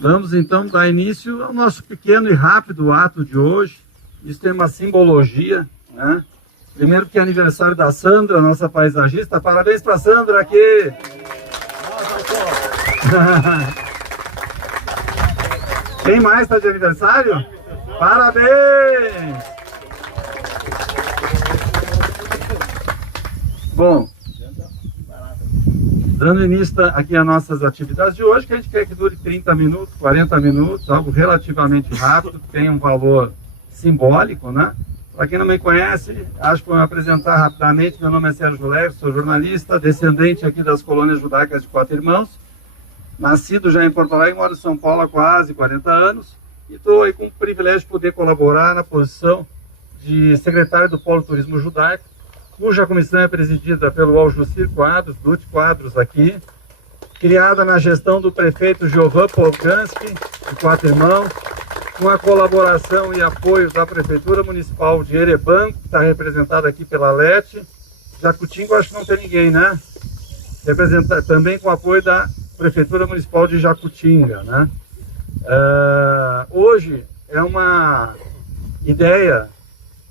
Vamos então dar início ao nosso pequeno e rápido ato de hoje. Isso tem uma simbologia, né? Primeiro que é aniversário da Sandra, nossa paisagista. Parabéns para a Sandra aqui! Quem mais está de aniversário? Parabéns! Bom, dando início aqui às nossas atividades de hoje, que a gente quer que dure 30 minutos, 40 minutos, algo relativamente rápido, que tem um valor simbólico, né? Para quem não me conhece, acho que vou me apresentar rapidamente. Meu nome é Sérgio Leve, sou jornalista, descendente aqui das colônias judaicas de Quatro Irmãos, nascido já em Porto Alegre, moro em São Paulo há quase 40 anos, e estou aí com o privilégio de poder colaborar na posição de secretário do Polo Turismo Judaico, cuja comissão é presidida pelo Aljucir Quadros, Dut Quadros aqui, criada na gestão do prefeito Giovan Polganski, de Quatro Irmãos, com a colaboração e apoio da Prefeitura Municipal de Erebango, que está representada aqui pela Lete. Jacutinga, acho que não tem ninguém, né? Representa também com o apoio da Prefeitura Municipal de Jacutinga, né? Hoje é uma ideia,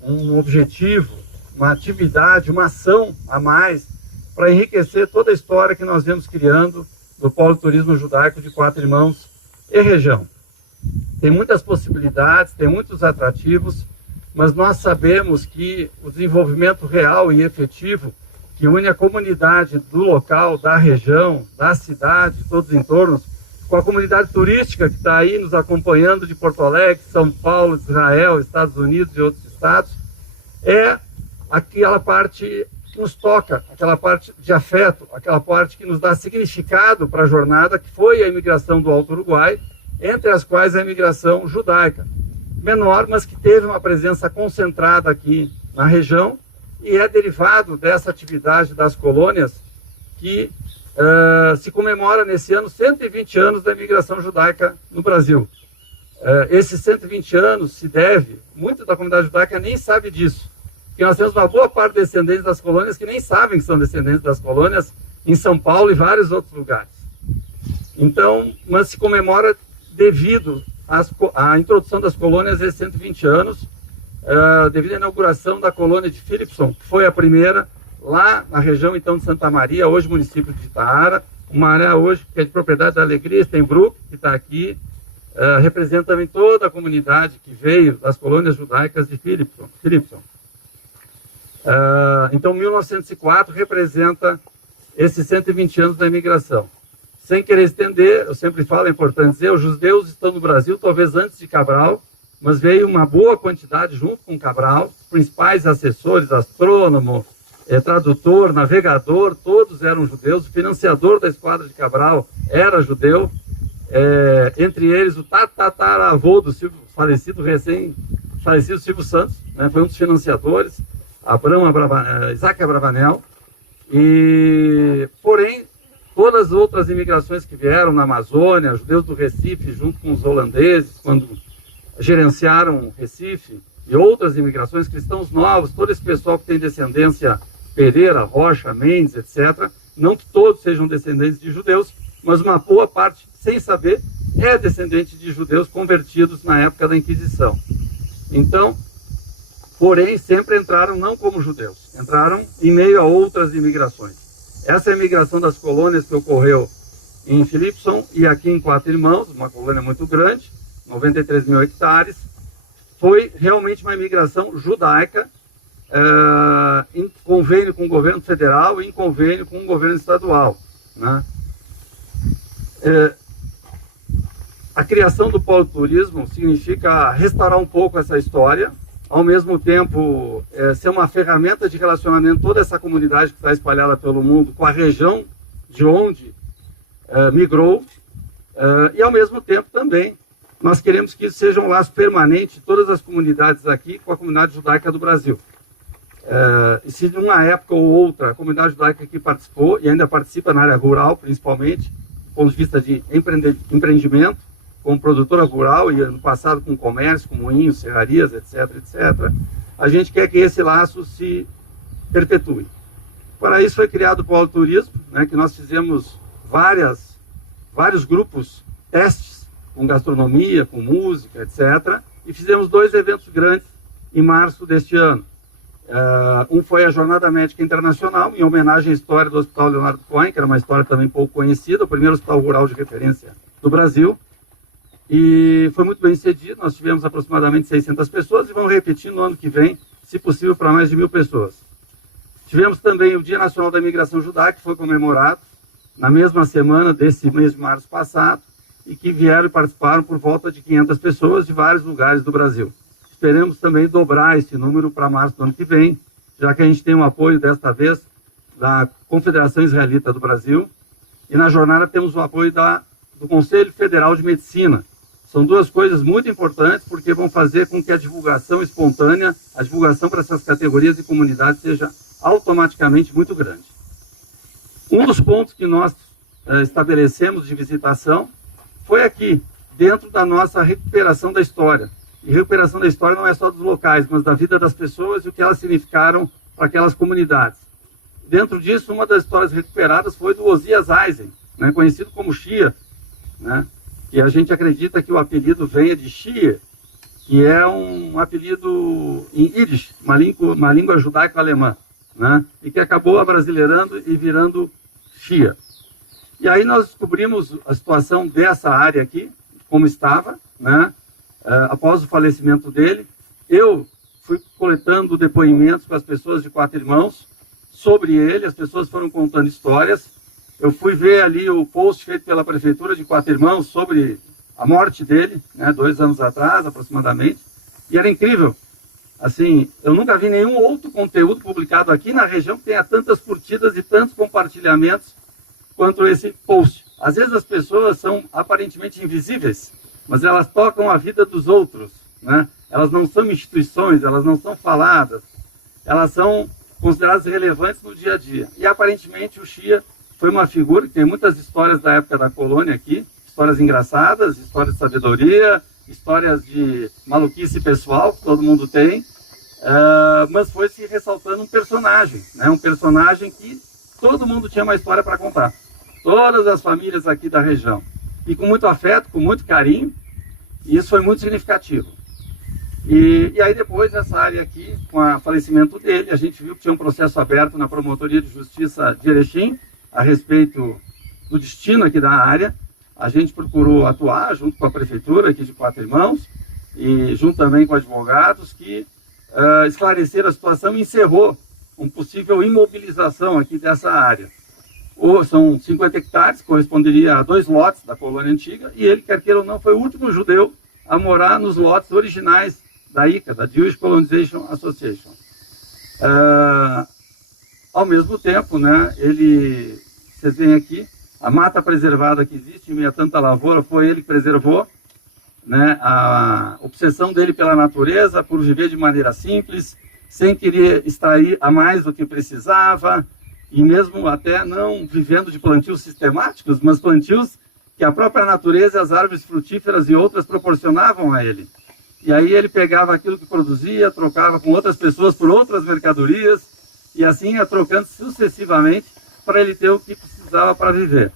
um objetivo, uma atividade, uma ação a mais para enriquecer toda a história que nós vemos criando do Polo Turismo Judaico de Quatro Irmãos e região. Tem muitas possibilidades, tem muitos atrativos, mas nós sabemos que o desenvolvimento real e efetivo que une a comunidade do local, da região, da cidade, todos os entornos, com a comunidade turística que está aí nos acompanhando de Porto Alegre, São Paulo, Israel, Estados Unidos e outros estados, é aquela parte que nos toca, aquela parte de afeto, aquela parte que nos dá significado para a jornada, que foi a imigração do Alto Uruguai, entre as quais a imigração judaica, menor, mas que teve uma presença concentrada aqui na região, e é derivado dessa atividade das colônias que se comemora nesse ano 120 anos da imigração judaica no Brasil. Esses 120 anos se deve, muito da comunidade judaica nem sabe disso, porque nós temos uma boa parte de descendentes das colônias que nem sabem que são descendentes das colônias em São Paulo e vários outros lugares. Então, mas se comemora devido à introdução das colônias esses 120 anos, devido à inauguração da colônia de Philipson, que foi a primeira lá na região então de Santa Maria, hoje município de Itaara, uma área hoje que é de propriedade da Alegria, Stenbrook, que está aqui, representa também toda a comunidade que veio das colônias judaicas de Philipson. Então 1904 representa esses 120 anos da imigração. Sem querer estender, eu sempre falo, é importante dizer, os judeus estão no Brasil talvez antes de Cabral, mas veio uma boa quantidade junto com Cabral, os principais assessores, astrônomo, tradutor, navegador, todos eram judeus, o financiador da esquadra de Cabral era judeu, entre eles o tataravô do falecido, recém-falecido Silvio Santos, né, foi um dos financiadores, Isaac Abravanel, porém, todas as outras imigrações que vieram na Amazônia, judeus do Recife, junto com os holandeses, quando gerenciaram Recife, e outras imigrações, cristãos novos, todo esse pessoal que tem descendência Pereira, Rocha, Mendes, etc., não que todos sejam descendentes de judeus, mas uma boa parte, sem saber, é descendente de judeus convertidos na época da Inquisição. Então, porém, sempre entraram não como judeus, entraram em meio a outras imigrações. Essa é a imigração das colônias que ocorreu em Philipson e aqui em Quatro Irmãos, uma colônia muito grande, 93 mil hectares, foi realmente uma imigração judaica, em convênio com o governo federal e em convênio com o governo estadual, né? A criação do polo turismo significa restaurar um pouco essa história, ao mesmo tempo ser uma ferramenta de relacionamento toda essa comunidade que está espalhada pelo mundo com a região de onde migrou, e ao mesmo tempo também nós queremos que isso seja um laço permanente de todas as comunidades aqui com a comunidade judaica do Brasil. E se de uma época ou outra a comunidade judaica aqui participou e ainda participa na área rural, principalmente, do ponto de vista de empreendimento, como produtora rural e no passado com comércio, com moinhos, serrarias, etc., a gente quer que esse laço se perpetue. Para isso foi criado o Polo Turismo, né, que nós fizemos vários grupos, testes, com gastronomia, com música, etc. E fizemos 2 eventos grandes em março deste ano. Um foi a Jornada Médica Internacional, em homenagem à história do Hospital Leonardo Cohen, que era uma história também pouco conhecida, o primeiro hospital rural de referência do Brasil. E foi muito bem sucedido, nós tivemos aproximadamente 600 pessoas e vamos repetir no ano que vem, se possível, para mais de 1.000 pessoas. Tivemos também o Dia Nacional da Imigração Judaica, que foi comemorado na mesma semana desse mês de março passado, e que vieram e participaram por volta de 500 pessoas de vários lugares do Brasil. Esperamos também dobrar esse número para março do ano que vem, já que a gente tem um apoio, desta vez, da Confederação Israelita do Brasil, e na jornada temos o apoio do Conselho Federal de Medicina. São 2 coisas muito importantes, porque vão fazer com que a divulgação espontânea, a divulgação para essas categorias e comunidades seja automaticamente muito grande. Um dos pontos que nós estabelecemos de visitação foi aqui, dentro da nossa recuperação da história. E recuperação da história não é só dos locais, mas da vida das pessoas e o que elas significaram para aquelas comunidades. Dentro disso, uma das histórias recuperadas foi do Osias Eisen, né, conhecido como Shia, né, e a gente acredita que o apelido venha de Shia, que é um apelido em Yiddish, uma língua judaico-alemã, né, e que acabou abrasileirando e virando Shia. E aí nós descobrimos a situação dessa área aqui, como estava, né, após o falecimento dele. Eu fui coletando depoimentos com as pessoas de Quatro Irmãos sobre ele, as pessoas foram contando histórias. Eu fui ver ali o post feito pela Prefeitura de Quatro Irmãos sobre a morte dele, né, 2 anos atrás, aproximadamente, e era incrível. Assim, eu nunca vi nenhum outro conteúdo publicado aqui na região que tenha tantas curtidas e tantos compartilhamentos quanto esse post. Às vezes as pessoas são aparentemente invisíveis, mas elas tocam a vida dos outros, né? Elas não são instituições, elas não são faladas, elas são consideradas relevantes no dia a dia. E aparentemente o Shia foi uma figura que tem muitas histórias da época da colônia aqui, histórias engraçadas, histórias de sabedoria, histórias de maluquice pessoal, que todo mundo tem, mas foi se ressaltando um personagem, né? Um personagem que todo mundo tinha uma história para contar. Todas as famílias aqui da região. E com muito afeto, com muito carinho, e isso foi muito significativo. E aí depois, nessa área aqui, com o falecimento dele, a gente viu que tinha um processo aberto na Promotoria de Justiça de Erechim, a respeito do destino aqui da área. A gente procurou atuar junto com a Prefeitura aqui de Quatro Irmãos, e junto também com advogados, que esclareceram a situação e encerrou uma possível imobilização aqui dessa área. São 50 hectares, corresponderia a 2 lotes da colônia antiga, e ele, quer queira ou não, foi o último judeu a morar nos lotes originais da ICA, da Jewish Colonization Association. Ao mesmo tempo, né, vocês veem aqui, a mata preservada que existe em meio a tanta lavoura, foi ele que preservou, né, a obsessão dele pela natureza, por viver de maneira simples, sem querer extrair a mais do que precisava, e mesmo até não vivendo de plantios sistemáticos, mas plantios que a própria natureza, as árvores frutíferas e outras proporcionavam a ele. E aí ele pegava aquilo que produzia, trocava com outras pessoas por outras mercadorias, e assim ia trocando sucessivamente para ele ter o que precisava para viver.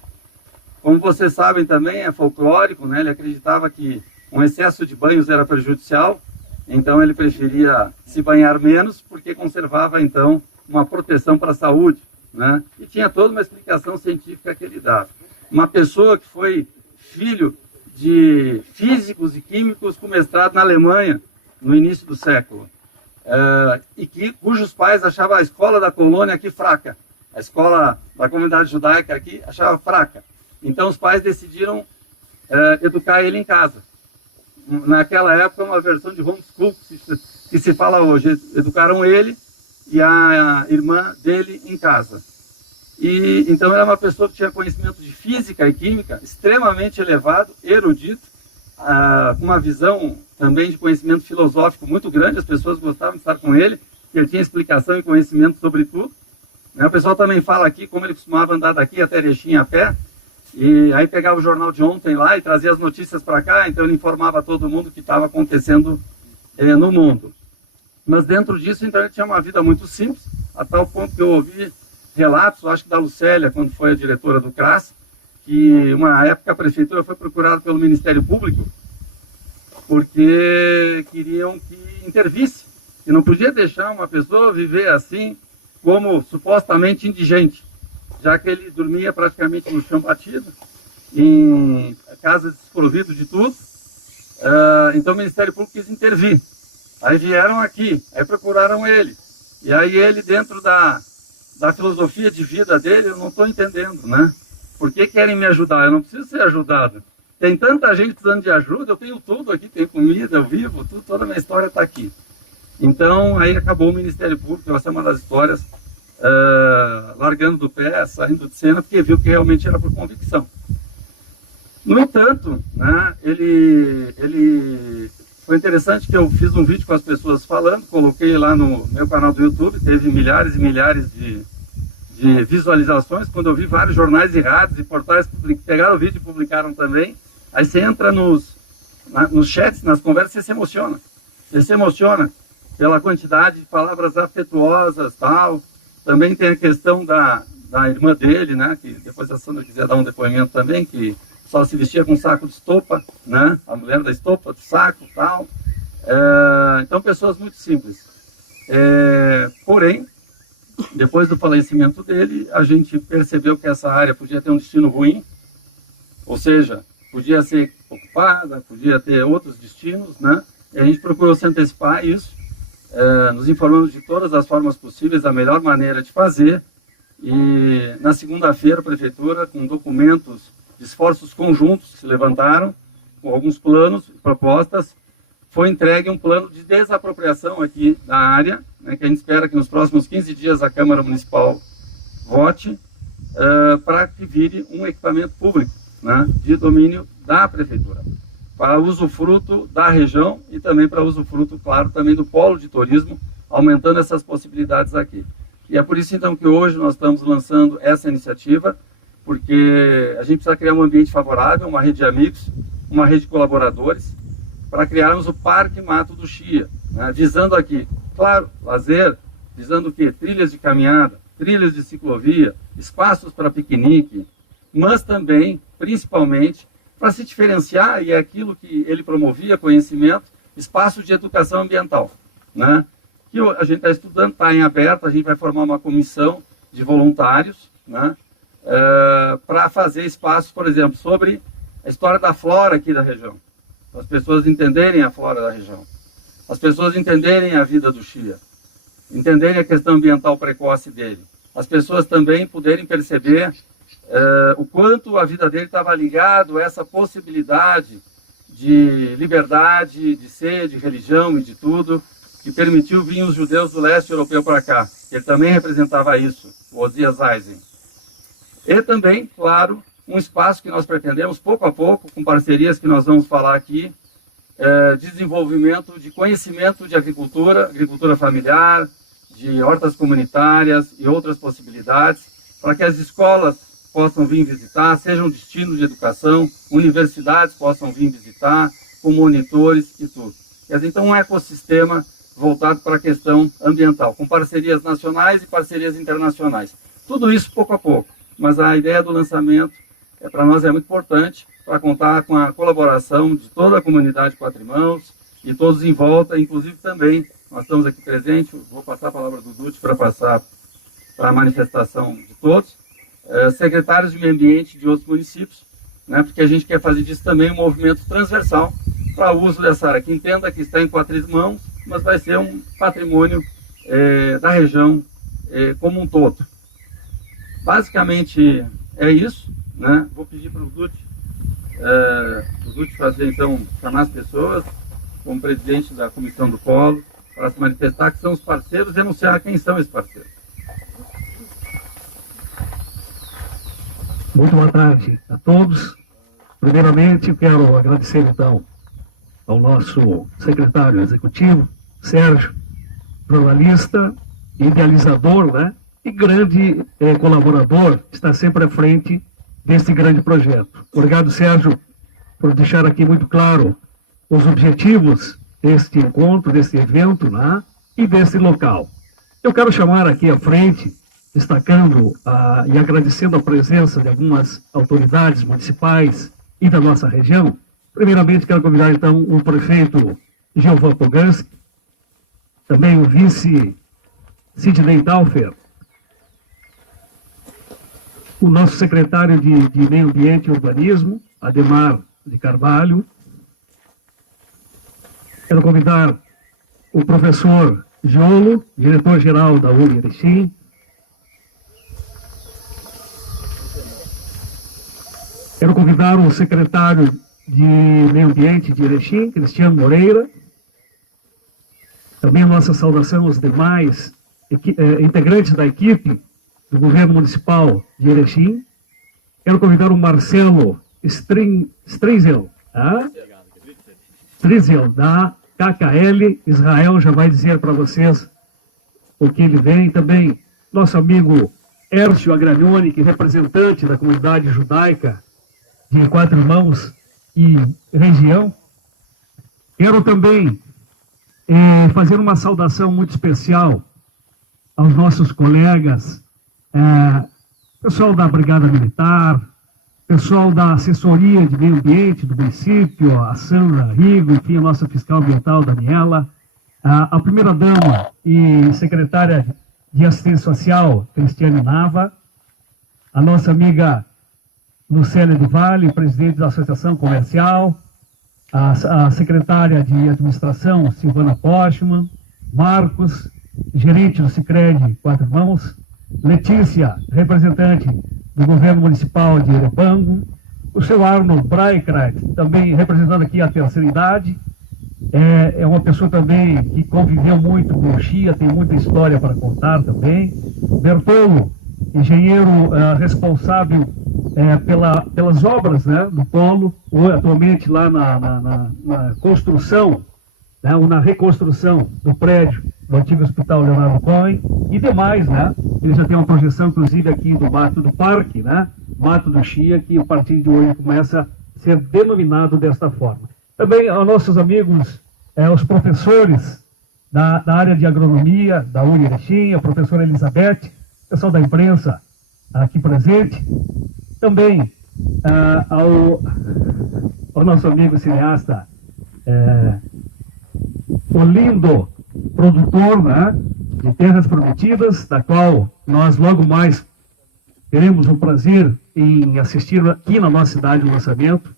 Como vocês sabem também, é folclórico, né? Ele acreditava que um excesso de banhos era prejudicial, então ele preferia se banhar menos, porque conservava então uma proteção para a saúde, né? E tinha toda uma explicação científica que ele dava. Uma pessoa que foi filho de físicos e químicos com mestrado na Alemanha, no início do século, cujos pais achavam a escola da colônia aqui fraca, a escola da comunidade judaica aqui achava fraca. Então os pais decidiram educar ele em casa. Naquela época, uma versão de homeschool que se fala hoje. Educaram ele e a irmã dele em casa. E então era uma pessoa que tinha conhecimento de física e química extremamente elevado, erudito, com uma visão também de conhecimento filosófico muito grande. As pessoas gostavam de estar com ele, porque ele tinha explicação e conhecimento sobre tudo. O pessoal também fala aqui como ele costumava andar daqui até Erechim a pé, e aí pegava o jornal de ontem lá e trazia as notícias para cá, então ele informava todo mundo o que estava acontecendo no mundo. Mas dentro disso, então, ele tinha uma vida muito simples, a tal ponto que eu ouvi relatos, acho que da Lucélia, quando foi a diretora do CRAS, que uma época a prefeitura foi procurada pelo Ministério Público porque queriam que intervisse, que não podia deixar uma pessoa viver assim como supostamente indigente, já que ele dormia praticamente no chão batido, em casas desprovidas de tudo. Então o Ministério Público quis intervir. Aí vieram aqui, aí procuraram ele. E aí ele, dentro da filosofia de vida dele, eu não estou entendendo, né? Por que querem me ajudar? Eu não preciso ser ajudado. Tem tanta gente precisando de ajuda, eu tenho tudo aqui, tenho comida, eu vivo, tudo, toda a minha história está aqui. Então, aí acabou o Ministério Público, essa é uma das histórias, largando do pé, saindo de cena, porque viu que realmente era por convicção. No entanto, né, foi interessante que eu fiz um vídeo com as pessoas falando, coloquei lá no meu canal do YouTube, teve milhares e milhares de visualizações, quando eu vi vários jornais e rádios e portais pegaram o vídeo e publicaram também. Aí você entra nos chats, nas conversas, você se emociona. Você se emociona pela quantidade de palavras afetuosas, tal. Também tem a questão da irmã dele, né, que depois a Sandra quiser dar um depoimento também, que só se vestia com saco de estopa, né, a mulher da estopa, do saco, tal. Então, pessoas muito simples. Porém, depois do falecimento dele, a gente percebeu que essa área podia ter um destino ruim, ou seja, podia ser ocupada, podia ter outros destinos, né? E a gente procurou se antecipar a isso, nos informamos de todas as formas possíveis, a melhor maneira de fazer, e na segunda-feira a Prefeitura, com documentos de esforços conjuntos que se levantaram, com alguns planos e propostas, foi entregue um plano de desapropriação aqui da área, né, que a gente espera que nos próximos 15 dias a Câmara Municipal vote, para que vire um equipamento público, né, de domínio da Prefeitura, para usufruto da região e também para usufruto, claro, também do polo de turismo, aumentando essas possibilidades aqui. E é por isso, então, que hoje nós estamos lançando essa iniciativa, porque a gente precisa criar um ambiente favorável, uma rede de amigos, uma rede de colaboradores, para criarmos o Parque Mato do Chia, né, visando aqui, claro, lazer, visando o quê? Trilhas de caminhada, trilhas de ciclovia, espaços para piquenique, mas também, principalmente, para se diferenciar, e é aquilo que ele promovia, conhecimento, espaço de educação ambiental, né, que a gente está estudando, está em aberto, a gente vai formar uma comissão de voluntários, né, para fazer espaços, por exemplo, sobre a história da flora aqui da região, para as pessoas entenderem a flora da região, as pessoas entenderem a vida do Chia, entenderem a questão ambiental precoce dele, as pessoas também poderem perceber o quanto a vida dele estava ligado a essa possibilidade de liberdade, de ser, de religião e de tudo, que permitiu vir os judeus do leste europeu para cá. Ele também representava isso, o Osias Eisen. E também, claro, um espaço que nós pretendemos, pouco a pouco, com parcerias que nós vamos falar aqui, desenvolvimento de conhecimento de agricultura, agricultura familiar, de hortas comunitárias e outras possibilidades, para que as escolas possam vir visitar, sejam destinos de educação, universidades possam vir visitar, com monitores e tudo. Quer dizer, então, um ecossistema voltado para a questão ambiental, com parcerias nacionais e parcerias internacionais. Tudo isso pouco a pouco, mas a ideia do lançamento para nós é muito importante, para contar com a colaboração de toda a comunidade Quatro Irmãos e todos em volta, inclusive também, nós estamos aqui presentes, vou passar a palavra do Dutti para passar para a manifestação de todos, secretários de meio ambiente de outros municípios, né, porque a gente quer fazer disso também um movimento transversal para o uso dessa área, que entenda que está em Quatro Irmãos, mas vai ser um patrimônio da região como um todo. Basicamente é isso, né? Vou pedir para o Dutti fazer, então, chamar as pessoas, como presidente da Comissão do Polo, para se manifestar que são os parceiros e anunciar quem são esses parceiros. Muito boa tarde a todos. Primeiramente, quero agradecer, então, ao nosso secretário executivo, Sérgio, jornalista, idealizador, né? E grande colaborador, está sempre à frente desse grande projeto. Obrigado, Sérgio, por deixar aqui muito claro os objetivos deste encontro, desse evento, né? E desse local. Eu quero chamar aqui à frente destacando e agradecendo a presença de algumas autoridades municipais e da nossa região. Primeiramente, quero convidar, então, o prefeito Giovan Poganski, também o vice Sidney Taufer, o nosso secretário de Meio Ambiente e Urbanismo, Ademar de Carvalho. Quero convidar o professor Giolo, diretor-geral da UNI Erechim. Quero convidar o secretário de Meio Ambiente de Erechim, Cristiano Moreira. Também a nossa saudação aos demais integrantes da equipe do Governo Municipal de Erechim. Quero convidar o Marcelo Strizel, da KKL Israel, já vai dizer para vocês o que ele vem. Também nosso amigo Hércio Agragnoni, que é representante da comunidade judaica de Quatro Irmãos e região. Quero também fazer uma saudação muito especial aos nossos colegas, pessoal da Brigada Militar, pessoal da Assessoria de Meio Ambiente do município, a Sandra Rigo, enfim, a nossa fiscal ambiental, Daniela, a primeira-dama e secretária de Assistência Social, Cristiane Nava, a nossa amiga Lucélia de Vale, presidente da Associação Comercial, a secretária de Administração, Silvana Postman, Marcos, gerente do Sicredi Quatro Irmãos, Letícia, representante do Governo Municipal de Erebango, o seu Arnold Breikreit, também representando aqui a terceira idade, é uma pessoa também que conviveu muito com o Chia, tem muita história para contar também. Bertolo, engenheiro responsável pelas obras, né, do polo, atualmente lá na construção, né, ou na reconstrução do prédio do antigo Hospital Leonardo Cohen e demais, né? Ele já tem uma projeção, inclusive, aqui do Mato do Parque, né? Mato do Chia, que a partir de hoje começa a ser denominado desta forma. Também aos nossos amigos, os professores da área de agronomia da UNI Erechim, a professora Elizabeth, pessoal da imprensa aqui presente. Também ao nosso amigo cineasta Olindo, produtor, né, de Terras Prometidas, da qual nós logo mais teremos o prazer em assistir aqui na nossa cidade o lançamento.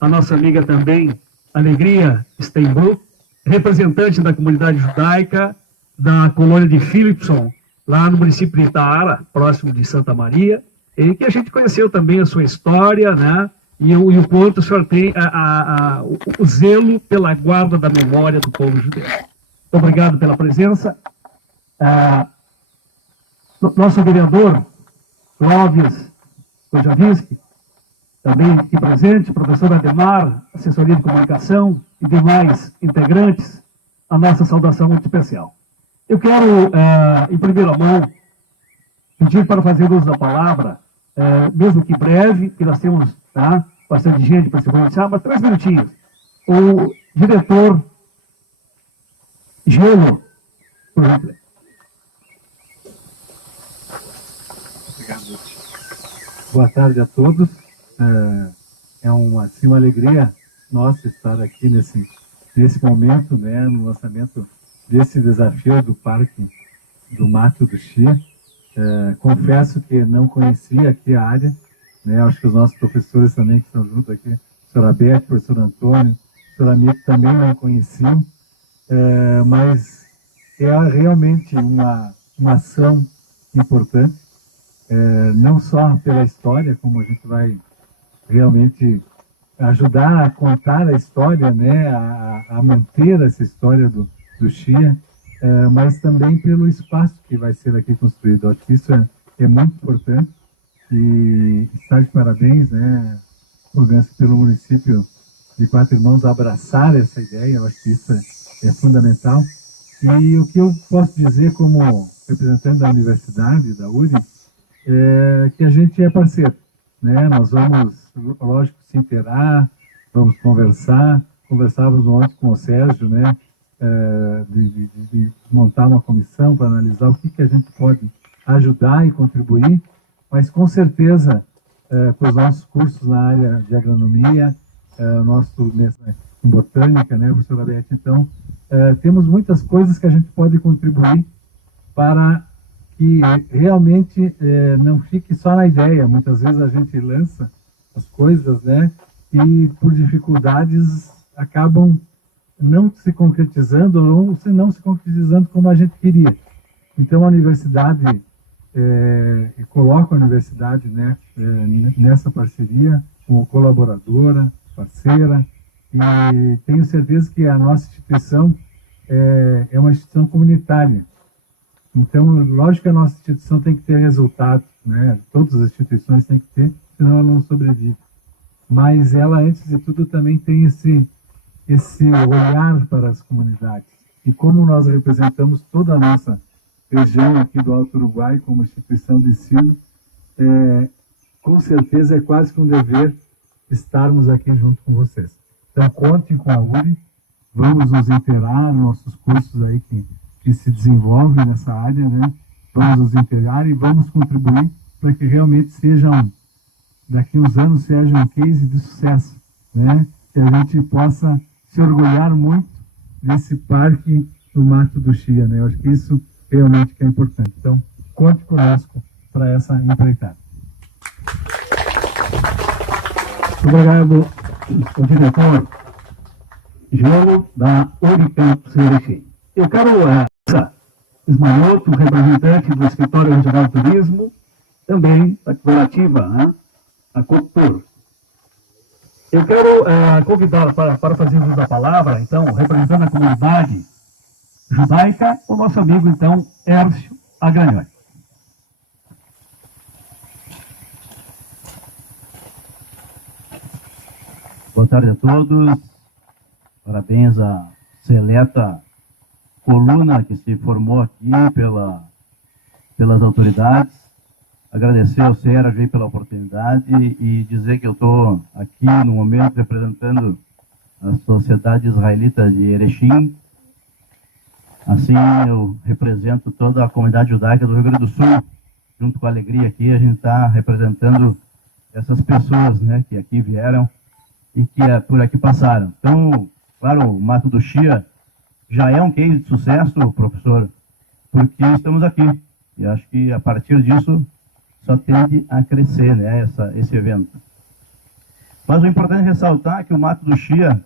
A nossa amiga também, Alegria Steinbrück, representante da comunidade judaica da colônia de Philipson, lá no município de Itaara, próximo de Santa Maria, e que a gente conheceu também a sua história, né, e o quanto o senhor tem o zelo pela guarda da memória do povo judeu. Muito obrigado pela presença. Nosso vereador, Clóvis Kojavinsky, também aqui presente, professor Ademar, assessoria de comunicação e demais integrantes, a nossa saudação muito especial. Eu quero, em primeira mão, pedir para fazer uso da palavra, mesmo que breve, que nós temos bastante gente para se pronunciar, mas 3 minutinhos. O diretor Gelo, por exemplo. Obrigado. Boa tarde a todos. É uma alegria nossa estar aqui nesse momento, né, no lançamento desse desafio do Parque do Mato do Chia. Confesso que não conhecia aqui a área, né, acho que os nossos professores também que estão junto aqui, o professor Abete, o professor Antônio, o professor Amico também não conheciam, mas é realmente uma ação importante, não só pela história, como a gente vai realmente ajudar a contar a história, né, a manter essa história do Chia, mas também pelo espaço que vai ser aqui construído. Acho que isso é muito importante e está de parabéns, né, pelo município de Quatro Irmãos abraçar essa ideia. Eu acho que isso é fundamental. E o que eu posso dizer como representante da universidade, da URI, é que a gente é parceiro, né? Nós vamos, lógico, se inteirar, vamos conversar. Conversávamos ontem com o Sérgio, né? De montar uma comissão para analisar o que a gente pode ajudar e contribuir, mas com certeza, com os nossos cursos na área de agronomia, nosso em botânica, né, professora Beth, então, temos muitas coisas que a gente pode contribuir para que realmente não fique só na ideia. Muitas vezes a gente lança as coisas, né, e por dificuldades acabam não se concretizando ou não se concretizando como a gente queria. Então a universidade, coloca a universidade, né, nessa parceria como colaboradora, parceira, e tenho certeza que a nossa instituição é uma instituição comunitária. Então, lógico que a nossa instituição tem que ter resultado, né? Todas as instituições têm que ter, senão ela não sobrevive. Mas ela, antes de tudo, também tem esse olhar para as comunidades. E como nós representamos toda a nossa região aqui do Alto Uruguai como instituição de ensino, com certeza é quase que um dever estarmos aqui junto com vocês. Então, contem com a URI, vamos nos inteirar nos nossos cursos aí que se desenvolvem nessa área, né? Vamos nos inteirar e vamos contribuir para que realmente daqui a uns anos, seja um case de sucesso, né? Que a gente possa se orgulhar muito desse parque do Mato do Chia, né? Eu acho que isso realmente que é importante. Então, conte conosco para essa empreitada. Obrigado, o diretor Gelo da Unicampus Erechim. Eu quero Ismanioto, representante do Escritório Regional de Turismo, também da cooperativa, né? A Cultura. Eu quero convidar para fazer uso da palavra, então, representando a comunidade judaica, o nosso amigo, então, Hércio Agragnoli. Boa tarde a todos. Parabéns à seleta coluna que se formou aqui pelas autoridades. Agradecer ao Sérgio aí pela oportunidade e dizer que eu estou aqui no momento representando a Sociedade Israelita de Erechim. Assim, eu represento toda a comunidade judaica do Rio Grande do Sul. Junto com a Alegria aqui, a gente está representando essas pessoas, né, que aqui vieram e que por aqui passaram. Então, claro, o Mato do Chia já é um case de sucesso, professor, porque estamos aqui. E acho que a partir disso só tende a crescer, né, esse evento. Mas o importante é ressaltar que o Mato do Chia,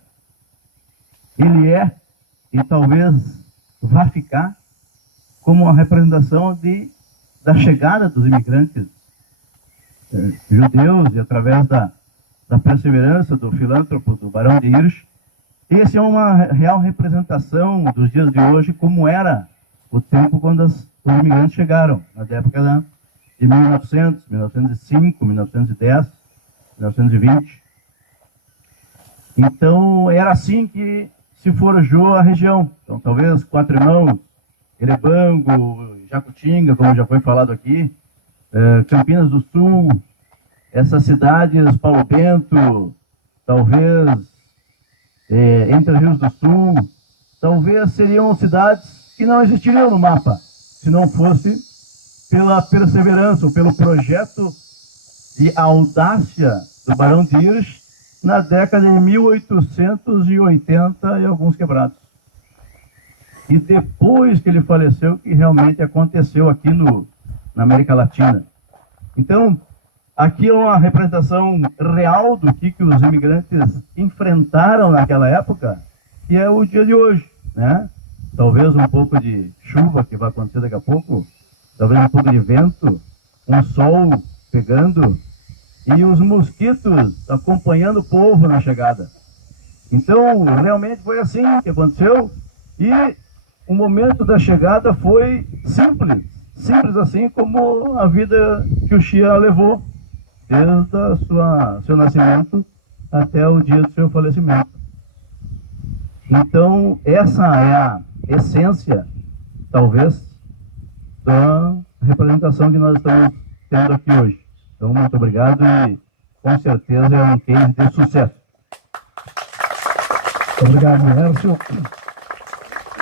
ele é, e talvez vá ficar, como a representação da chegada dos imigrantes judeus e através da perseverança do filântropo, do Barão de Hirsch. Esse é uma real representação dos dias de hoje, como era o tempo quando os imigrantes chegaram, na época de 1900, 1905, 1910, 1920. Então, era assim que se forjou a região. Então, talvez Quatro Irmãos, Erebango, Jacutinga, como já foi falado aqui, Campinas do Sul, essas cidades, Paulo Bento, talvez Entre Rios do Sul, talvez seriam cidades que não existiriam no mapa, se não fosse pela perseverança, ou pelo projeto de audácia do Barão de Hirsch na década de 1880 e alguns quebrados. E depois que ele faleceu, que realmente aconteceu aqui na América Latina. Então, aqui é uma representação real do que os imigrantes enfrentaram naquela época, que é o dia de hoje, né? Talvez um pouco de chuva, que vai acontecer daqui a pouco, talvez um pouco de vento, um sol pegando, e os mosquitos acompanhando o povo na chegada. Então, realmente foi assim que aconteceu, e o momento da chegada foi simples assim como a vida que o Chia levou, desde seu nascimento até o dia do seu falecimento. Então, essa é a essência, talvez, da representação que nós estamos tendo aqui hoje. Então, muito obrigado e, com certeza, é um case de sucesso. Obrigado, Hércio.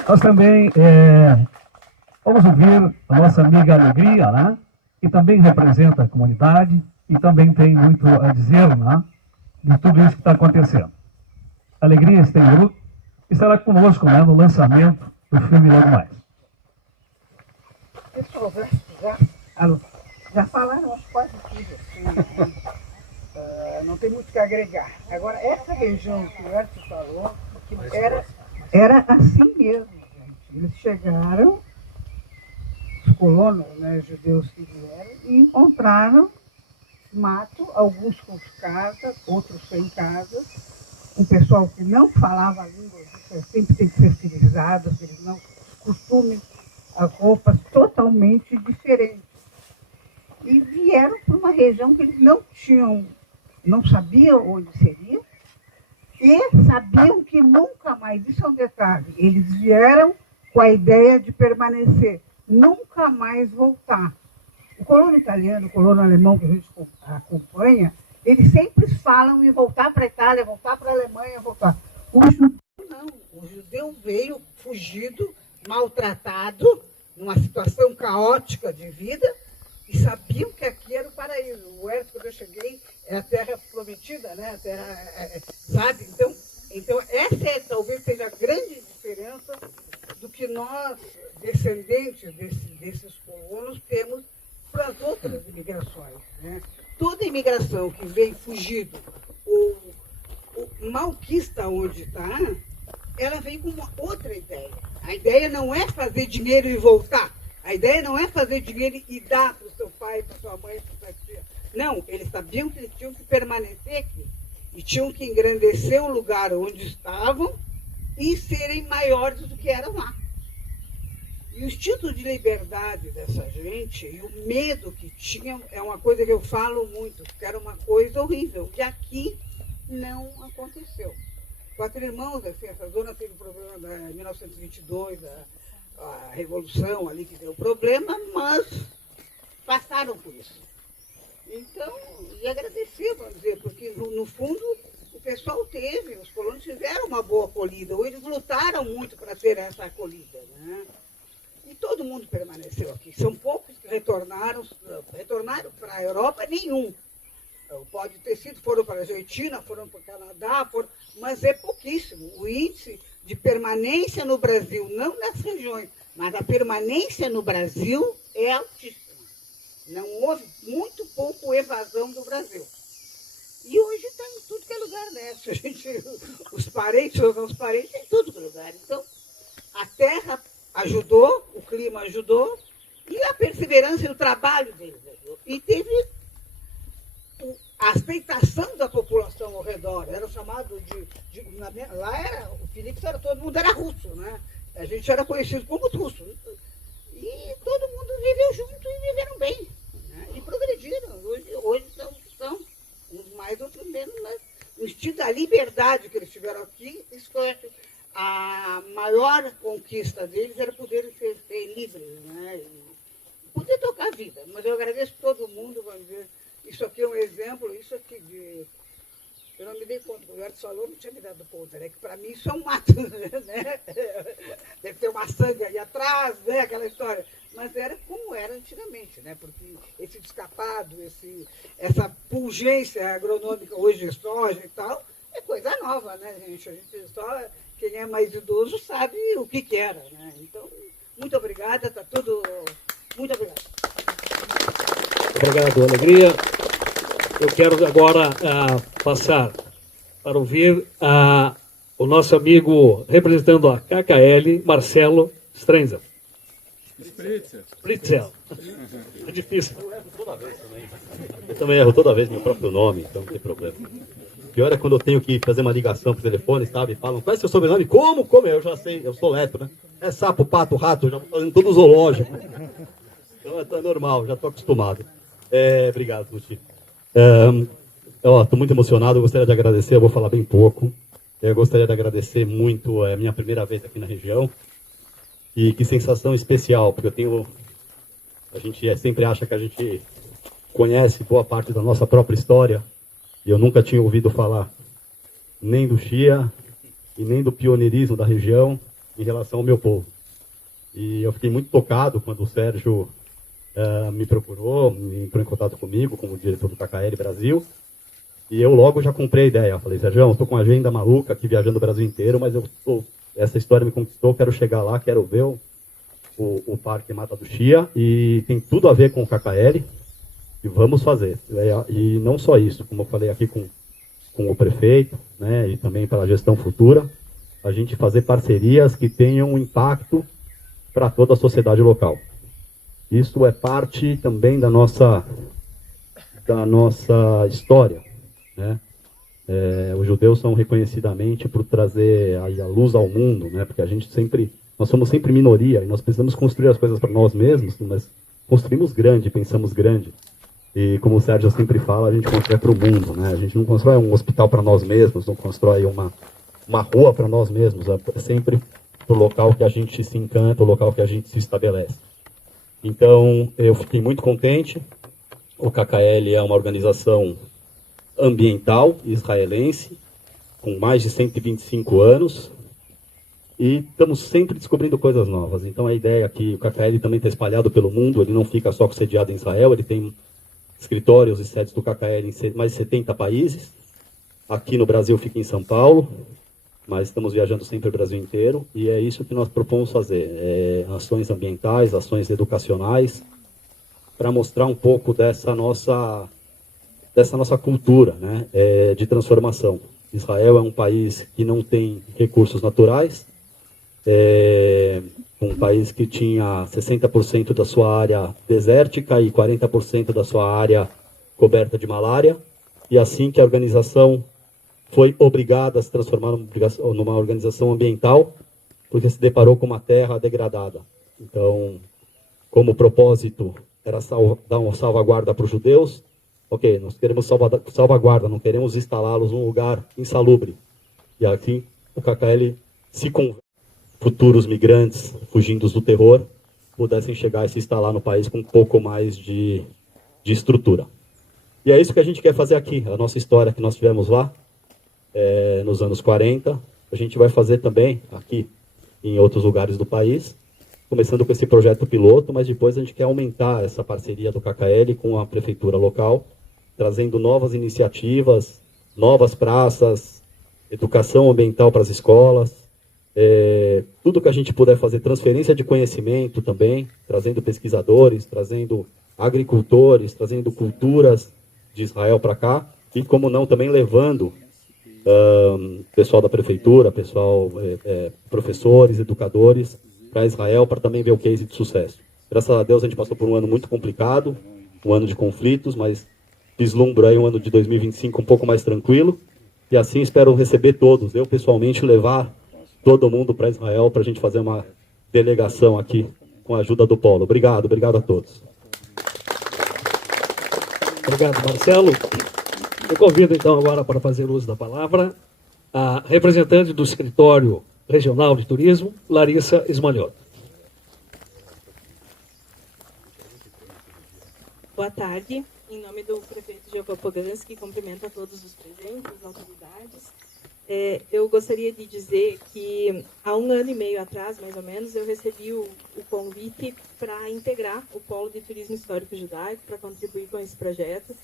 Nós também Vamos ouvir a nossa amiga Alegria, né? Que também representa a comunidade e também tem muito a dizer, né? De tudo isso que está acontecendo. Alegria Stengrud estará conosco, né, no lançamento do filme logo mais. Pessoal, já falaram as quase tudo, assim, né? Não tem muito o que agregar. Agora, essa região que o Hércio falou, era assim mesmo, gente. Eles chegaram, os colonos, né, judeus que vieram, e encontraram mato, alguns com casa, outros sem casa, um pessoal que não falava a língua, sempre tem que ser civilizado, eles não costumes, as roupas totalmente diferentes. E vieram para uma região que eles não sabiam onde seria, e sabiam que nunca mais, isso é um detalhe, eles vieram com a ideia de permanecer, nunca mais voltar. O colono italiano, o colono alemão que a gente acompanha, eles sempre falam em voltar para a Itália, voltar para a Alemanha, voltar. O judeu não, o judeu veio fugido, maltratado, numa situação caótica de vida, e sabiam que aqui era o paraíso. O Hércio, quando eu cheguei, é a terra prometida, né? A terra, sabe? Então essa talvez seja a grande diferença do que nós, descendentes desses colonos, temos para as outras imigrações, né? Toda imigração que vem fugido ou malquista onde está, ela vem com uma outra ideia. A ideia não é fazer dinheiro e voltar. A ideia não é fazer dinheiro e dar para o seu pai, para sua mãe, para sua tia. Não, eles sabiam que eles tinham que permanecer aqui. E tinham que engrandecer o lugar onde estavam e serem maiores do que eram lá. E o instinto de liberdade dessa gente e o medo que tinham é uma coisa que eu falo muito, que era uma coisa horrível. E aqui não aconteceu. Quatro irmãos, assim, essa zona teve problema da 1922, a revolução ali que deu problema, mas passaram por isso. Então, e agradecer, vamos dizer, porque no fundo o pessoal teve, os colonos tiveram uma boa acolhida, ou eles lutaram muito para ter essa acolhida, né? E todo mundo permaneceu aqui. São poucos que retornaram para a Europa, nenhum. Pode ter sido, foram para a Argentina, foram para o Canadá, mas é pouquíssimo. O índice de permanência no Brasil, não nas regiões, mas a permanência no Brasil é altíssima. Não houve muito pouco evasão do Brasil. E hoje está em tudo que é lugar, né? Os parentes, os nossos parentes, em tudo que é lugar. Então, a terra ajudou, o clima ajudou, e a perseverança e o trabalho deles ajudou. E teve a aceitação da população ao redor. Era chamado lá era, o Filipe era, todo mundo era russo, né? A gente era conhecido como russo. E todo mundo viveu junto e viveram bem, né? E progrediram. Hoje são uns mais, outros menos, mas o instinto da liberdade que eles tiveram aqui, isso foi a maior conquista deles, era poder ser livres, né? E poder tocar a vida. Mas eu agradeço todo mundo, vamos dizer, isso aqui é um exemplo, isso aqui de... Eu não me dei conta, o Hércio falou, não tinha me dado conta, né? Que para mim isso é um mato, né? Deve ter uma sangue ali atrás, né? Aquela história. Mas era como era antigamente, né? Porque esse descapado, essa pungência agronômica hoje de soja e tal, é coisa nova, né, gente? A gente só, quem é mais idoso sabe o que era, né? Então, muito obrigada, tá tudo... Muito obrigada. Obrigado, Alegria. Eu quero agora passar para ouvir o nosso amigo representando a KKL, Marcelo Strenzel. Spritzel. É difícil. Eu também erro toda vez meu próprio nome, então não tem problema. O pior é quando eu tenho que fazer uma ligação pro telefone, sabe? Falam, qual é seu sobrenome? Como? Eu já sei, eu sou letro, né? É sapo, pato, rato, eu já tô fazendo todo zoológico. Então é normal, já tô acostumado. Obrigado, Tuti. Estou muito emocionado, eu gostaria de agradecer, eu vou falar bem pouco. Eu gostaria de agradecer muito, é a minha primeira vez aqui na região. E que sensação especial, porque a gente sempre acha que a gente conhece boa parte da nossa própria história. E eu nunca tinha ouvido falar nem do Chia e nem do pioneirismo da região em relação ao meu povo. E eu fiquei muito tocado quando o Sérgio me procurou, me entrou em contato comigo como diretor do KKL Brasil. E eu logo já comprei a ideia. Eu falei, Sérgio, estou com uma agenda maluca aqui viajando o Brasil inteiro, mas essa história me conquistou, quero chegar lá, quero ver o Parque Mata do Chia, e tem tudo a ver com o KKL, e vamos fazer. E não só isso, como eu falei aqui com o prefeito, né, e também pela gestão futura, a gente fazer parcerias que tenham um impacto para toda a sociedade local. Isso é parte também da nossa história, né? Os judeus são reconhecidamente por trazer a luz ao mundo, né? Porque nós somos sempre minoria, e nós precisamos construir as coisas para nós mesmos, mas construímos grande, pensamos grande. E como o Sérgio sempre fala, a gente constrói para o mundo, né? A gente não constrói um hospital para nós mesmos, não constrói uma rua para nós mesmos, é sempre o local que a gente se encanta, o local que a gente se estabelece. Então, eu fiquei muito contente. O KKL é uma organização ambiental israelense, com mais de 125 anos, e estamos sempre descobrindo coisas novas. Então, a ideia é que o KKL também está espalhado pelo mundo, ele não fica só sediado em Israel, ele tem escritórios e sedes do KKL em mais de 70 países. Aqui no Brasil fica em São Paulo, mas estamos viajando sempre o Brasil inteiro, e é isso que nós propomos fazer, ações ambientais, ações educacionais, para mostrar um pouco dessa nossa cultura, né, de transformação. Israel é um país que não tem recursos naturais, um país que tinha 60% da sua área desértica e 40% da sua área coberta de malária, e assim que a organização foi obrigada a se transformar numa organização ambiental, porque se deparou com uma terra degradada. Então, como propósito era dar uma salvaguarda para os judeus, ok, nós queremos salvaguarda, não queremos instalá-los num lugar insalubre. E aqui o KKL se convence futuros migrantes fugindo do terror pudessem chegar e se instalar no país com um pouco mais de estrutura. E é isso que a gente quer fazer aqui, a nossa história que nós tivemos lá, nos anos 40, a gente vai fazer também aqui em outros lugares do país, começando com esse projeto piloto, mas depois a gente quer aumentar essa parceria do KKL com a prefeitura local, trazendo novas iniciativas, novas praças, educação ambiental para as escolas, tudo que a gente puder fazer, transferência de conhecimento também, trazendo pesquisadores, trazendo agricultores, trazendo culturas de Israel para cá, e como não, também levando pessoal da prefeitura, professores, educadores, para Israel, para também ver o case de sucesso. Graças a Deus a gente passou por um ano muito complicado, um ano de conflitos, mas vislumbro aí um ano de 2025 um pouco mais tranquilo, e assim espero receber todos, eu pessoalmente levar todo mundo para Israel para a gente fazer uma delegação aqui com a ajuda do Polo. Obrigado a todos. Obrigado, Marcelo. Eu convido então agora para fazer uso da palavra a representante do Escritório Regional de Turismo, Larissa Esmalhoto. Boa tarde. Em nome do prefeito Giovanni Poganski, cumprimento a todos os presentes, as autoridades. Eu gostaria de dizer que há 1 ano e meio atrás, mais ou menos, eu recebi o convite para integrar o Polo de Turismo Histórico Judaico, para contribuir com esse projeto,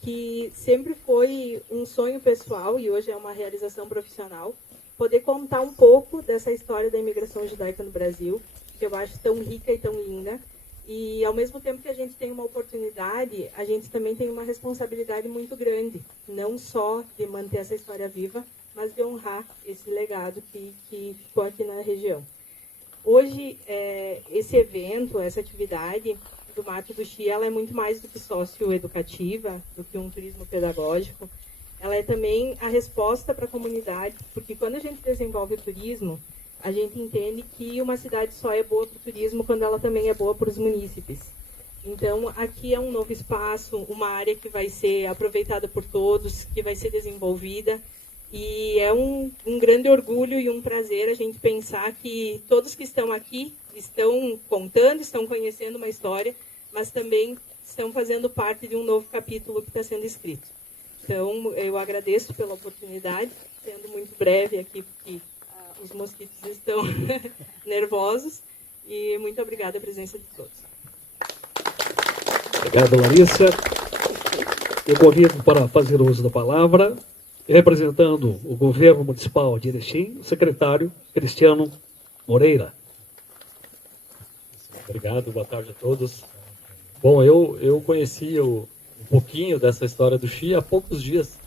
que sempre foi um sonho pessoal e hoje é uma realização profissional, poder contar um pouco dessa história da imigração judaica no Brasil, que eu acho tão rica e tão linda. E, ao mesmo tempo que a gente tem uma oportunidade, a gente também tem uma responsabilidade muito grande, não só de manter essa história viva, mas de honrar esse legado que ficou aqui na região. Hoje, esse evento, essa atividade do Mato do Chia, ela é muito mais do que socioeducativa, do que um turismo pedagógico. Ela é também a resposta para a comunidade, porque quando a gente desenvolve o turismo, a gente entende que uma cidade só é boa para o turismo quando ela também é boa para os munícipes. Então, aqui é um novo espaço, uma área que vai ser aproveitada por todos, que vai ser desenvolvida. E é um grande orgulho e um prazer a gente pensar que todos que estão aqui estão contando, estão conhecendo uma história, mas também estão fazendo parte de um novo capítulo que está sendo escrito. Então, eu agradeço pela oportunidade, sendo muito breve aqui, porque os mosquitos estão nervosos, E muito obrigada a presença de todos. Obrigado, Larissa. Eu convido para fazer uso da palavra, representando o governo municipal de Erechim, o secretário Cristiano Moreira. Obrigado, boa tarde a todos. Bom, eu conheci um pouquinho dessa história do Xi há poucos dias,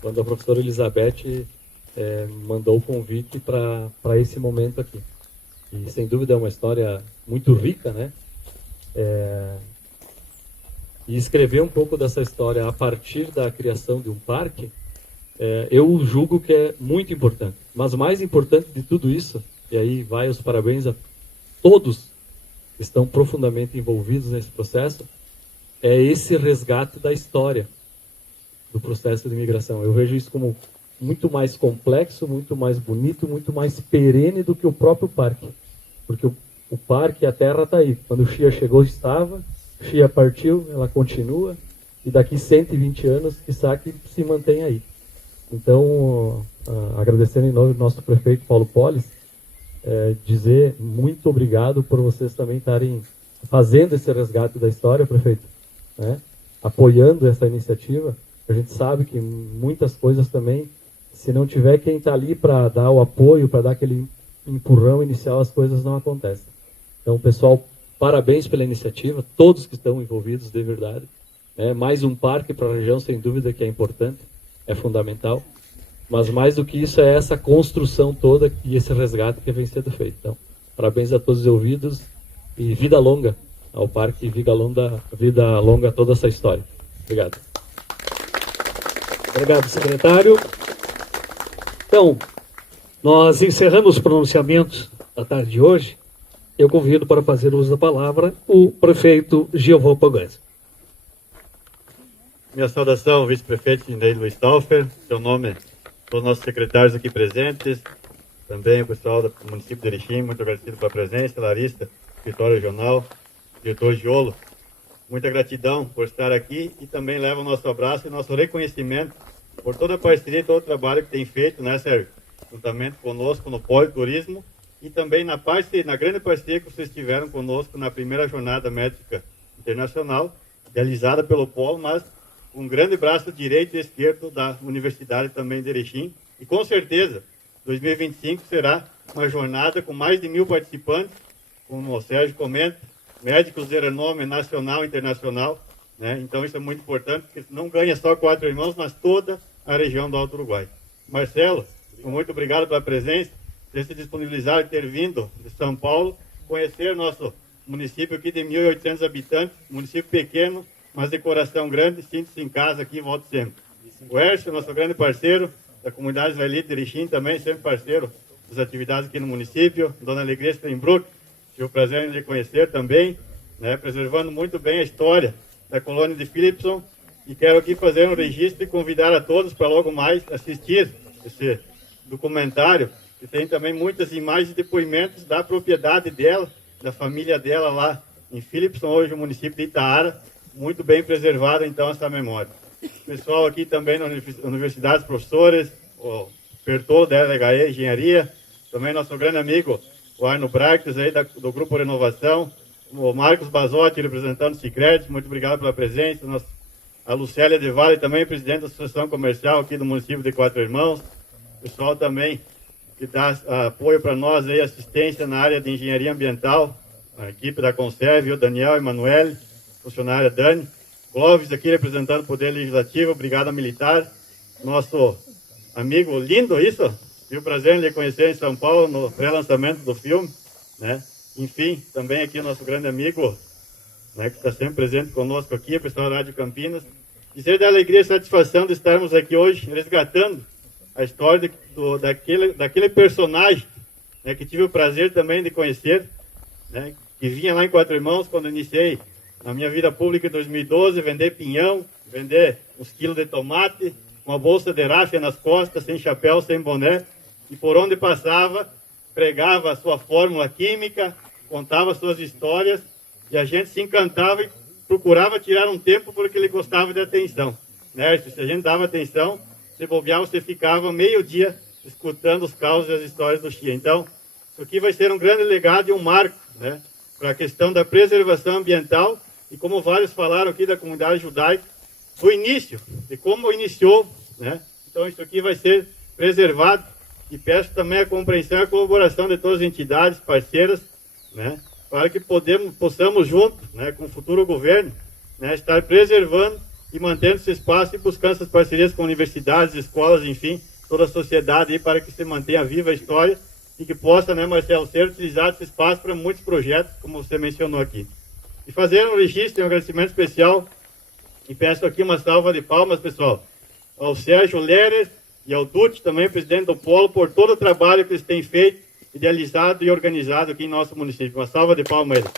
quando a professora Elizabeth mandou o convite para esse momento aqui. E sem dúvida é uma história muito rica, né? E escrever um pouco dessa história a partir da criação de um parque, eu julgo que é muito importante. Mas o mais importante de tudo isso, e aí vai os parabéns a todos que estão profundamente envolvidos nesse processo, é esse resgate da história do processo de imigração. Eu vejo isso como muito mais complexo, muito mais bonito, muito mais perene do que o próprio parque. Porque o parque, a terra está aí. Quando o Xia chegou, estava. Xia partiu, ela continua, e daqui 120 anos, quiçá que se mantém aí. Então, agradecendo em nome do nosso prefeito Paulo Polis, dizer muito obrigado por vocês também estarem fazendo esse resgate da história, prefeito, né? Apoiando essa iniciativa. A gente sabe que muitas coisas também, se não tiver quem está ali para dar o apoio, para dar aquele empurrão inicial, as coisas não acontecem. Então, pessoal, parabéns pela iniciativa, todos que estão envolvidos, de verdade. Mais um parque para a região, sem dúvida que é importante, é fundamental. Mas mais do que isso é essa construção toda e esse resgate que vem sendo feito. Então, parabéns a todos os ouvidos e vida longa ao parque, vida longa a toda essa história. Obrigado. Obrigado, secretário. Então, nós encerramos os pronunciamentos da tarde de hoje. Eu convido para fazer uso da palavra o prefeito Giovanni Poganzi. Minha saudação, vice-prefeito Ney Luiz Stauffer, seu nome, todos os nossos secretários aqui presentes, também o pessoal do município de Erechim, muito agradecido pela presença, Larissa, escritório regional, diretor Giolo, muita gratidão por estar aqui e também leva o nosso abraço e nosso reconhecimento por toda a parceria e todo o trabalho que tem feito, né, Sérgio? Juntamente conosco no Politurismo e também na grande parceria que vocês tiveram conosco na primeira jornada médica internacional, realizada pelo Polo, mas um grande braço direito e esquerdo da Universidade também de Erechim. E com certeza, 2025 será uma jornada com mais de 1.000 participantes, como o Sérgio comenta, médicos de renome nacional e internacional, né? Então isso é muito importante, porque não ganha só 4 irmãos, mas toda a região do Alto Uruguai. Marcelo, muito obrigado pela presença, ter se disponibilizado e ter vindo de São Paulo, conhecer nosso município aqui de 1.800 habitantes, município pequeno, mas de coração grande, sinta-se em casa aqui e volte sempre. O Hércio, nosso grande parceiro da comunidade israelita de Erechim, também sempre parceiro das atividades aqui no município. Dona Alegria Steinbruck, tive o prazer de conhecer também, né, preservando muito bem a história da colônia de Philipson. E quero aqui fazer um registro e convidar a todos para logo mais assistir esse documentário, que tem também muitas imagens e depoimentos da propriedade dela, da família dela lá em Philipson, hoje o município de Itaara. Muito bem preservada, então, essa memória. Pessoal aqui também na universidade, os professores, o Bertolo da LHE Engenharia, também nosso grande amigo, o Arno Bractes, aí do Grupo Renovação, o Marcos Basotti, representando o Sicredi, muito obrigado pela presença, a Lucélia de Vale, também presidente da Associação Comercial aqui do município de Quatro Irmãos, pessoal também que dá apoio para nós, aí, assistência na área de engenharia ambiental, a equipe da Conserve, o Daniel, Emanuele, funcionária Dani, Clóvis aqui representando o Poder Legislativo, Brigada Militar, nosso amigo lindo, isso? Tive o prazer de lhe conhecer em São Paulo no pré-lançamento do filme, né? Enfim, também aqui o nosso grande amigo, né, que está sempre presente conosco aqui, o pessoal da Rádio Campinas. Dizer da alegria e satisfação de estarmos aqui hoje resgatando a história daquele personagem, né, que tive o prazer também de conhecer, né, que vinha lá em Quatro Irmãos quando iniciei na minha vida pública em 2012, vender pinhão, vender uns quilos de tomate, uma bolsa de ráfia nas costas, sem chapéu, sem boné, e por onde passava, pregava a sua fórmula química, contava suas histórias, e a gente se encantava e procurava tirar um tempo porque ele gostava de atenção. Né? Se a gente dava atenção, se bobear, você ficava meio dia escutando os causos e as histórias do Xia. Então, isso aqui vai ser um grande legado e um marco né, para a questão da preservação ambiental e como vários falaram aqui da comunidade judaica, do início, de como iniciou, né? Então isso aqui vai ser preservado e peço também a compreensão e a colaboração de todas as entidades parceiras, né, para que possamos juntos, né, com o futuro governo, né, estar preservando e mantendo esse espaço e buscando essas parcerias com universidades, escolas, enfim, toda a sociedade aí, para que se mantenha viva a história e que possa, né, Marcelo, ser utilizado esse espaço para muitos projetos, como você mencionou aqui. E fazer um registro, um agradecimento especial, e peço aqui uma salva de palmas, pessoal, ao Sérgio Lerer e ao Dutti, também presidente do Polo, por todo o trabalho que eles têm feito, idealizado e organizado aqui em nosso município. Uma salva de palmas a eles.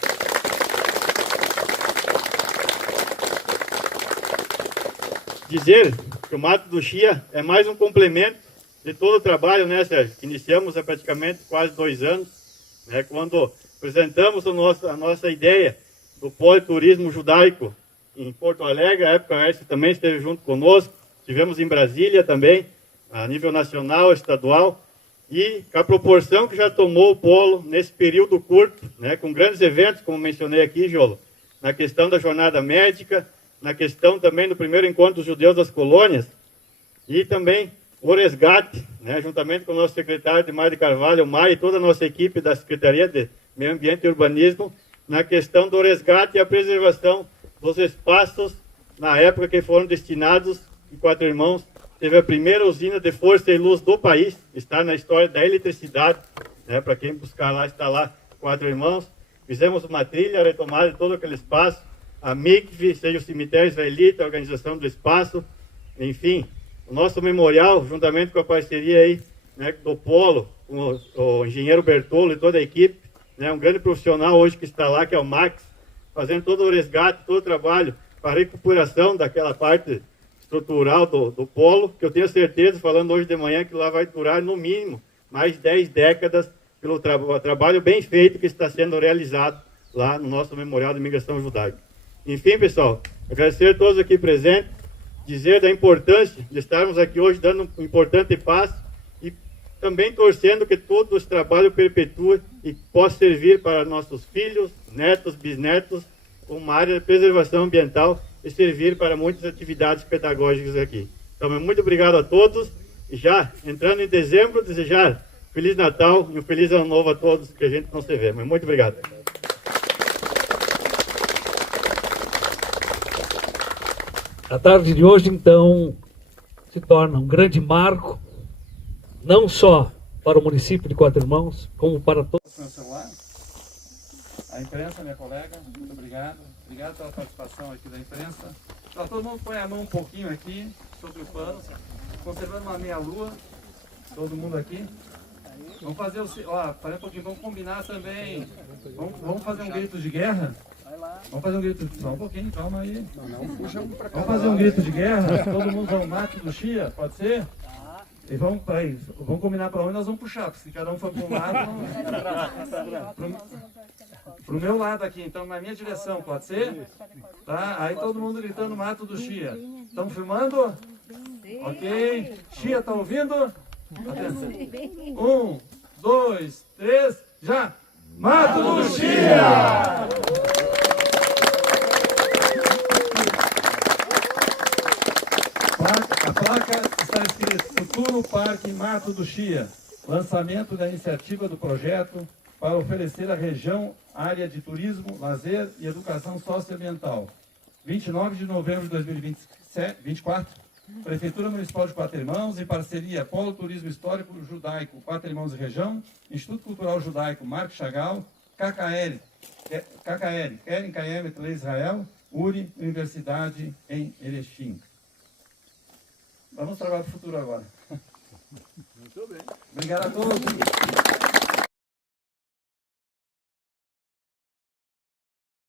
Dizer que o Mato do Chia é mais um complemento de todo o trabalho, né, Sérgio? Iniciamos há praticamente quase 2 anos, né, quando apresentamos a nossa ideia do politurismo judaico em Porto Alegre. A época a Hércio também esteve junto conosco, estivemos em Brasília também, a nível nacional, estadual, e a proporção que já tomou o polo nesse período curto, né, com grandes eventos, como mencionei aqui, Jolo, na questão da jornada médica, na questão também do primeiro encontro dos judeus das colônias, e também o resgate, né, juntamente com o nosso secretário Demar de Carvalho, o Mar, e toda a nossa equipe da Secretaria de Meio Ambiente e Urbanismo, na questão do resgate e a preservação dos espaços, na época que foram destinados, em Quatro Irmãos, teve a primeira usina de força e luz do país, está na história da eletricidade, né, para quem buscar lá, está lá, Quatro Irmãos. Fizemos uma trilha, a retomada de todo aquele espaço, a MICV, seja o cemitério israelita, a organização do espaço, enfim, o nosso memorial, juntamente com a parceria aí, né, do Polo, com o engenheiro Bertolo e toda a equipe, né, um grande profissional hoje que está lá, que é o Max, fazendo todo o resgate, todo o trabalho para a recuperação daquela parte estrutural do Polo, que eu tenho certeza, falando hoje de manhã, que lá vai durar no mínimo mais 10 décadas pelo trabalho bem feito que está sendo realizado lá no nosso Memorial de Imigração Judaica. Enfim, pessoal, agradecer a todos aqui presentes, dizer da importância de estarmos aqui hoje dando um importante passo e também torcendo que todo esse trabalho perpetue e possa servir para nossos filhos, netos, bisnetos, uma área de preservação ambiental e servir para muitas atividades pedagógicas aqui. Então, muito obrigado a todos e já entrando em dezembro, desejar Feliz Natal e um Feliz Ano Novo a todos, que a gente não se vê. Mas muito obrigado. A tarde de hoje, então, se torna um grande marco, não só para o município de Quatro Irmãos, como para todos. A imprensa, minha colega, muito obrigado. Obrigado pela participação aqui da imprensa. Então, todo mundo põe a mão um pouquinho aqui, sobre o pano, conservando uma meia-lua. Todo mundo aqui. Vamos fazer o... Ó, parei um pouquinho, vamos combinar também. Vamos fazer um grito de guerra? Vamos fazer um grito... Só um pouquinho, calma aí. Vamos fazer um grito de guerra? Todo mundo vai ao Mato do Chia, pode ser? E vamos combinar para onde nós vamos puxar, porque se cada um for para um lado... Para o meu lado aqui, então, na minha direção, pode ser? Tá? Aí todo mundo gritando Mato do Chia. Estamos filmando? Ok. Chia, tá ouvindo? Atenção. 1, 2, 3, já! Mato do Chia! A placa está escrita Futuro Parque Mato do Chia. Lançamento da iniciativa do projeto para oferecer à região área de turismo, lazer e educação socioambiental. 29 de novembro de 2024, Prefeitura Municipal de Quatro Irmãos, em parceria Polo Turismo Histórico Judaico Quatro Irmãos e Região, Instituto Cultural Judaico Marco Chagall, KKL, Keren Kayem Etle Israel, URI, Universidade em Erechim. Vamos trabalhar para o futuro agora. Muito bem. Obrigado a todos.